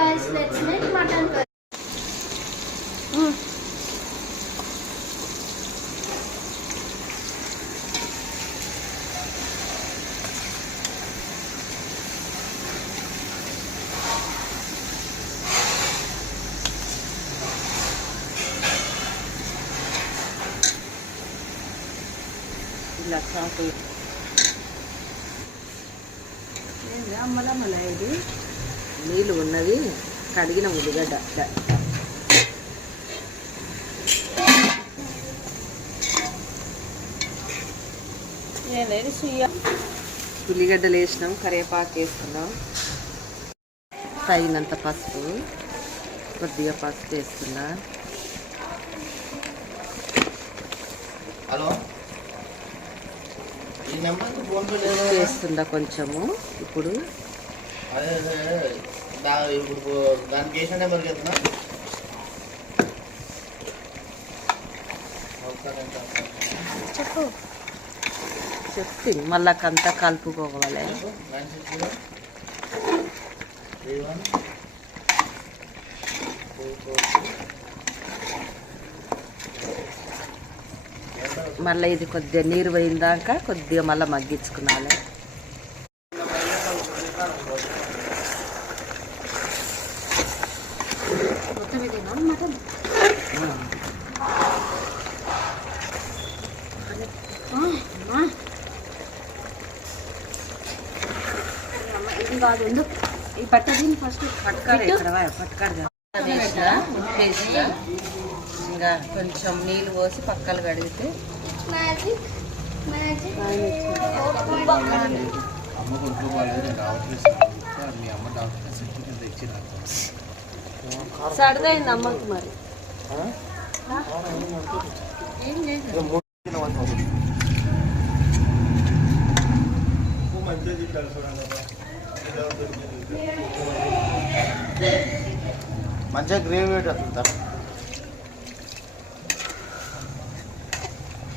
guys, let's make mutton curry. ఇలా చాకు అమ్మలమ్మల ఇది నీళ్ళు ఉన్నది కడిగిన ఉల్లిగడ్డ ఉల్లిగడ్డలు వేసినాం, కరివేపాకు వేసుకున్నాం, తగినంత పసుపు, కొద్దిగా పసుపు వేస్తున్నా. వేస్తుందా కొంచెము. ఇప్పుడు చెప్పు చెప్తే మళ్ళా అంతా కలుపుకోవాలి. మళ్ళీ ఇది కొద్దిగా నీరు పోయిందాక కొద్దిగా మళ్ళీ మగ్గించుకున్నాలి. ఈ పట్టదీని ఫస్ట్ పట్టుకారు వేసిన ఉప్పేసిన ఇంకా కొంచెం నీళ్ళు పోసి పక్కలు కడిగితే సరదైంది అమ్మకి. మరి మంచిగా గ్రేవీ వస్తుందా?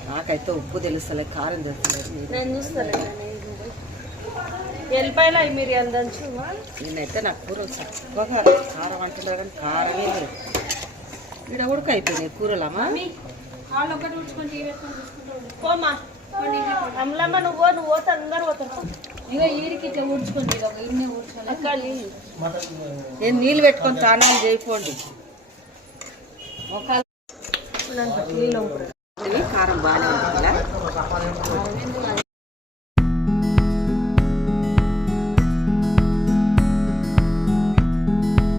నాకైతే ఉప్పు తెలుస్తలే, కారం తెలుస్తలేదు. నేను చూస్తాను ఎల్లిపాయలు అవి మీరు ఎందచ్చు. నేనైతే నాకు కూర చక్కగా కారం అంటున్నారు కానీ కారమే లేదు. ఇక్కడ ఉడక అయిపోయినాయి కూరలమ్మా. వాళ్ళు ఒకటి ఉడుచుకొని పోమా అమ్మలమ్మ నువ్వు పోతా అందరు పోతారు. ఇక ఈడికి ఇట్లా ఊడ్చుకోండి, ఇన్నే ఊడ్చుకోవాలి. నేను నీళ్ళు పెట్టుకొని స్నానం చేయకండి. కారం బాగానే ఉంటుంది.